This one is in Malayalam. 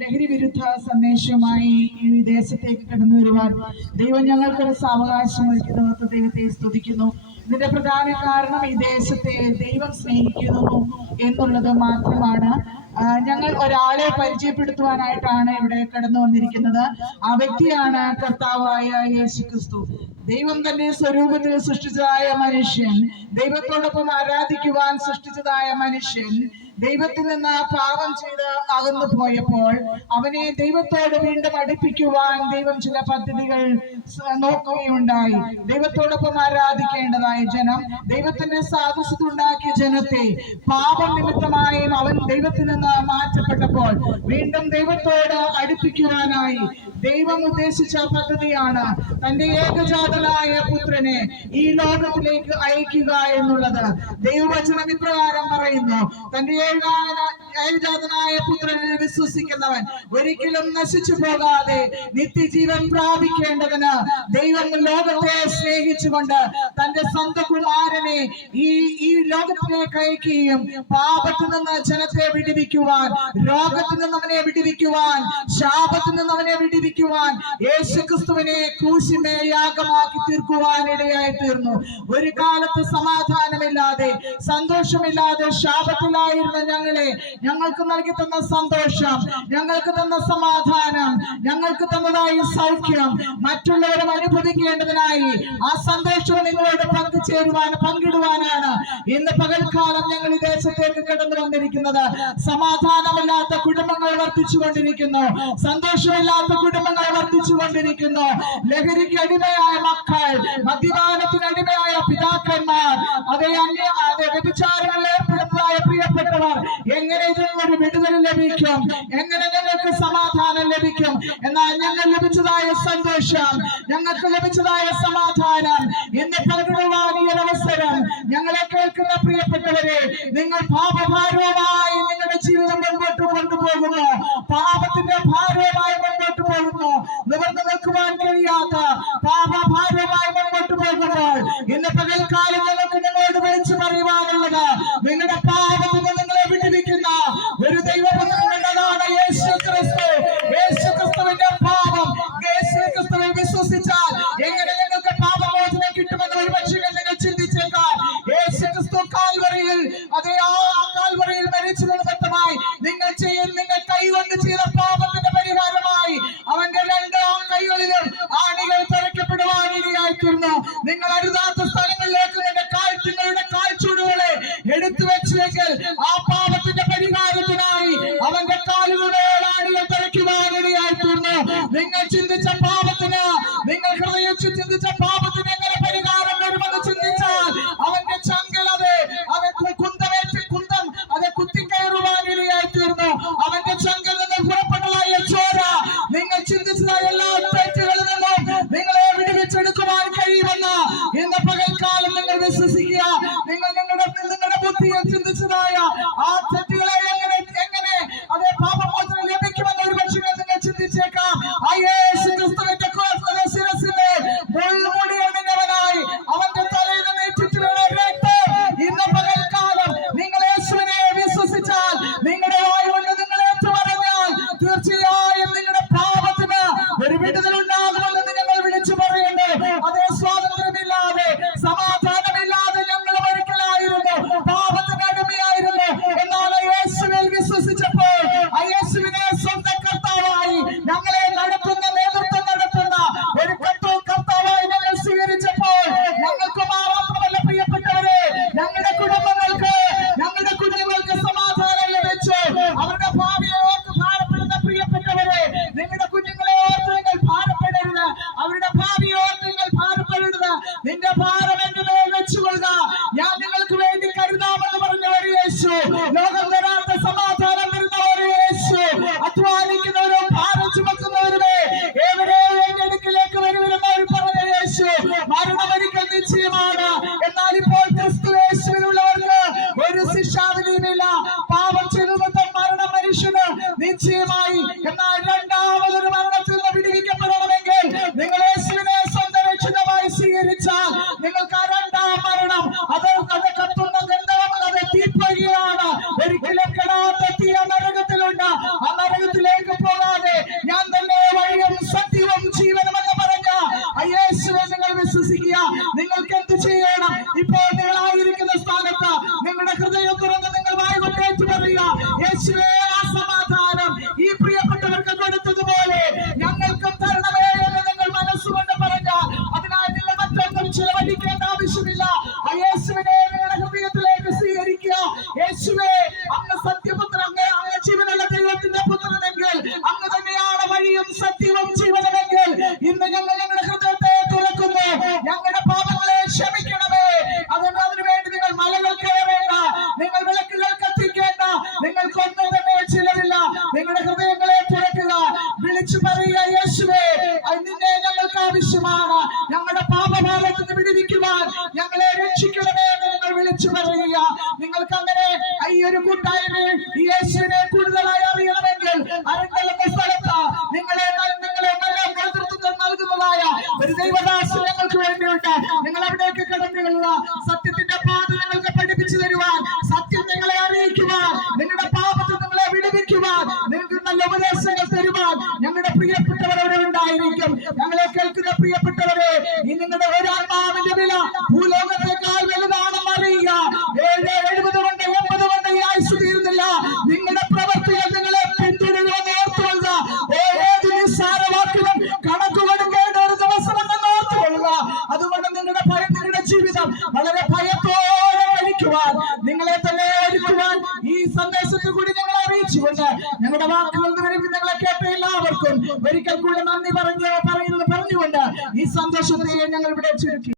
ലഹരി വിരുദ്ധ സന്ദേശവുമായി ഈ ദേശത്തേക്ക് കടന്നു വരുവാൻ ദൈവം ഞങ്ങൾക്കൊരു സാവകാശം ഒരുക്കുന്നത് ദൈവത്തെ സ്തുതിക്കുന്നു. ഇതിന്റെ പ്രധാന കാരണം ഈ ദേശത്തെ ദൈവം സ്നേഹിക്കുന്നു എന്നുള്ളത് മാത്രമാണ്. ഞങ്ങൾ ഒരാളെ പരിചയപ്പെടുത്തുവാനായിട്ടാണ് ഇവിടെ കടന്നു വന്നിരിക്കുന്നത്. ആ വ്യക്തിയാണ് കർത്താവായ യേശു ക്രിസ്തു ദൈവം തന്നെ സ്വരൂപത്തിൽ സൃഷ്ടിച്ചതായ മനുഷ്യൻ. ദൈവത്തോടൊപ്പം ആരാധിക്കുവാൻ സൃഷ്ടിച്ചതായ മനുഷ്യൻ. ദൈവത്തിൽ നിന്ന് പാപം ചെയ്ത് അകന്നു പോയപ്പോൾ അവനെ ദൈവത്തോട് വീണ്ടും അടുപ്പിക്കുവാൻ ദൈവം ചില പദ്ധതികൾ നോക്കുകയുണ്ടായി. ദൈവത്തോടൊപ്പം ആരാധിക്കേണ്ടതായ ജനം ദൈവത്തിന്റെ സാധുസത്തുണ്ടാക്കിയ ജനത്തെ പാപം നിമിത്തമായും അവൻ ദൈവത്തിൽ നിന്ന് മാറ്റപ്പെട്ടപ്പോൾ വീണ്ടും ദൈവത്തോട് അടുപ്പിക്കുവാനായി ദൈവം ഉദ്ദേശിച്ച പദ്ധതിയാണ് തന്റെ ഏകജാതനായ പുത്രനെ ഈ ലോകത്തിലേക്ക് അയക്കുക എന്നുള്ളത് ദൈവവചനം ഇപ്രകാരം പറയുന്നു. തന്റെ ഏകജാതനായ പുത്രനെ വിശ്വസിക്കുന്നവൻ ഒരിക്കലും നശിച്ചു പോകാതെ നിത്യജീവൻ പ്രാപിക്കേണ്ടതിന് ദൈവം ലോകത്തെ സ്നേഹിച്ചുകൊണ്ട് തന്റെ സ്വന്തം കുമാരനെ ഈ ഈ ലോകത്തിലേക്ക് അയക്കുകയും പാപത്തിൽ നിന്ന് ജനത്തെ വിടിവിക്കുവാൻ രോഗത്തിൽ നിന്ന് അവനെ വിടിവിക്കുവാൻ ശാപത്തിൽ നിന്ന് അവനെ വിടിവിക്കുവാൻ യേശുക്രിസ്തുവിനെ ക്രൂശിമേ യാഗമാക്കി തീർക്കുവാൻ ഇടയായി തീർന്നു. ഒരു കാലത്ത് സമാധാനമില്ലാതെ സന്തോഷമില്ലാതെ ശാപത്തിലായിരുന്ന ഞങ്ങളെ ഞങ്ങൾക്ക് നൽകി തന്ന സന്തോഷം ഞങ്ങൾക്ക് തന്ന സമാധാനം ഞങ്ങൾക്ക് തന്നതായി സൗഖ്യം മറ്റുള്ളവരും അനുഭവിക്കേണ്ടതിനായി ആ സന്തോഷം നിങ്ങളോട് പങ്കുചേരുവാൻ പങ്കിടുവാനാണ് ഇന്ന് പകൽക്കാലം ഞങ്ങൾ ഈ ദേശത്തേക്ക് കടന്നു വന്നിരിക്കുന്നത്. സമാധാനമില്ലാത്ത കുടുംബങ്ങൾ വർദ്ധിച്ചുകൊണ്ടിരിക്കുന്നു സന്തോഷമില്ലാത്ത കുടുംബങ്ങൾ വർദ്ധിച്ചുകൊണ്ടിരിക്കുന്നു ലഹരിക്ക് അടിമയായ മക്കൾ മദ്യപാനത്തിന് അടിമയായ പിതാക്കന്മാർ അതേ അന്യ അതേ വ്യഭിചാരങ്ങളിൽ ഏർപ്പെടുന്നതായ പ്രിയപ്പെട്ടവർ എങ്ങനെ ഇതിൽ ഒരു വിടുതൽ ലഭിക്കും? എങ്ങനെ ഞങ്ങൾക്ക് സമാധാനം ലഭിക്കും? എന്നാൽ ഞങ്ങൾ ലഭിച്ചതായ സന്തോഷം ഞങ്ങൾക്ക് ലഭിച്ചതായ സമാധാനം എന്നെ പങ്കിടുവാൻ അവസരം ഞങ്ങളെ കേൾക്കുന്ന പ്രിയപ്പെട്ടവരെ നിങ്ങൾ പാപഭാരവുമായി നിങ്ങളുടെ ജീവിതം മുൻപോട്ട് കൊണ്ടുപോകുന്നു. പാപത്തിന്റെ ഭാരവുമായി മുൻപോട്ട് പോകുന്നു. നിവർന്നു നിൽക്കുവാൻ കഴിയാത്ത പോകുമ്പോൾ ഇന്ന് പകൽക്കാലം ഞങ്ങൾക്ക് നിങ്ങളോട് വിളിച്ചു പറയുവാനുള്ളത്. നിങ്ങളുടെ പാപത്തിൽ നിങ്ങളെ വിടുവിക്കുന്ന ഒരു ദൈവപുത്രനുള്ളതാണ് യേശു ക്രിസ്തു. യേശു ക്രിസ്തുവിന്റെ പാപം. യേശു ക്രിസ്തുവിൽ വിശ്വസിച്ചാൽ തീർന്നു. അവന്റെ ചങ്കിൽ നിന്ന് പുറപ്പെട്ടതായ ചോര നിങ്ങൾ ചിന്തിച്ചതായ എല്ലാ തെറ്റുകളിൽ നിന്നും നിങ്ങളെ വിടുവിച്ചെടുക്കുവാൻ കഴിയുമെന്ന് ഇന്ന് പകൽക്കാലം നിങ്ങൾ വിശ്വസിക്കുക. നിങ്ങൾ നിങ്ങളുടെ നിങ്ങളുടെ ബുദ്ധിയെ ചിന്തിച്ചതായ ആ തെറ്റുകളെ അധ്വാനിക്കുന്നവരും ഭാരം ചുമക്കുന്നവരുടെ ഏവരെയും എന്റെ അടുക്കിലേക്ക് വരുമെന്ന് പറഞ്ഞ യേശു. മരണമൊരിക്കൽ നിശ്ചയമാണ്. എന്നാൽ ഇപ്പോൾ ക്രിസ്തു യേശുവിനുള്ളവർക്ക് ഒരു ശിക്ഷാവിധിയുമില്ല പാപം ചെയ്തത് മരണം മനുഷ്യന് നിശ്ചയമായി. എന്നാൽ രണ്ടാമതൊരു മരണത്തിൽ നിന്ന് വിടുവിക്കപ്പെടണമെങ്കിൽ നിങ്ങൾ യേശുവിനെ സ്വന്തം രക്ഷിതമായി സ്വീകരിച്ചാൽ നിങ്ങൾക്ക് ആ രണ്ടാം മരണം അത് അത് കത്തുന്ന ഗന്ധവും അത് തീപ്പൊയ്യാണ് ഒരിക്കലും കെടാത്ത ആലയത്തിലേക്ക് പോകാതെ ഞാൻ തന്നെ വഴിയും സത്യവും ജീവനും എന്ന് പറഞ്ഞ യേശുവെ നിങ്ങൾ വിശ്വസിക്കുക. നിങ്ങൾക്ക് എന്ത് ചെയ്യണം? ഇപ്പോൾ നിങ്ങൾ ആയിരിക്കുന്ന സ്ഥാനത്ത് നിങ്ങളുടെ ഹൃദയം തുറന്ന് നിങ്ങൾ വായുകൊണ്ടേറ്റു പറയുക യേശുവെ ആ സമാധാനം ഈ പ്രിയപ്പെട്ടവർക്ക് കൊടുത്തതുപോലെ ഞങ്ങൾക്കും തരണമേ എന്ന് നിങ്ങൾ മനസ്സുകൊണ്ട് പറഞ്ഞ അതിനാൽ നിങ്ങൾ മറ്റൊന്നും ചിലവഴിക്കേണ്ട ആവശ്യമില്ല. യേശുവിനെ നിങ്ങളുടെ ഹൃദയത്തിലേക്ക് സ്വീകരിക്കുക. യേശുവേ നിങ്ങൾ അവിടേക്ക് കടന്നുകൊള്ളുക സത്യത്തിന്റെ പാത നിങ്ങൾക്ക് പഠിപ്പിച്ചു തരുവാൻ. സത്യം നിങ്ങളെ അറിയിക്കുവാൻ. നിങ്ങളുടെ പാപത്തിൽ നിങ്ങളെ വിടുവിക്കുവാൻ. നിങ്ങൾക്ക് നല്ല ഉപദേശങ്ങൾ തരുവാൻ. ഞങ്ങളുടെ പ്രിയപ്പെട്ടവർ അവിടെ ഉണ്ടായിരിക്കും. ഞങ്ങളെ കേൾക്കുന്ന പ്രിയപ്പെട്ടവരെ ഈ നിങ്ങളുടെ ഒരാത്മാവിന്റെ വില ഭൂലോകത്തെ ഈ സന്തോഷത്തെ ഞങ്ങൾ ഇവിടെ ചുരുക്കി.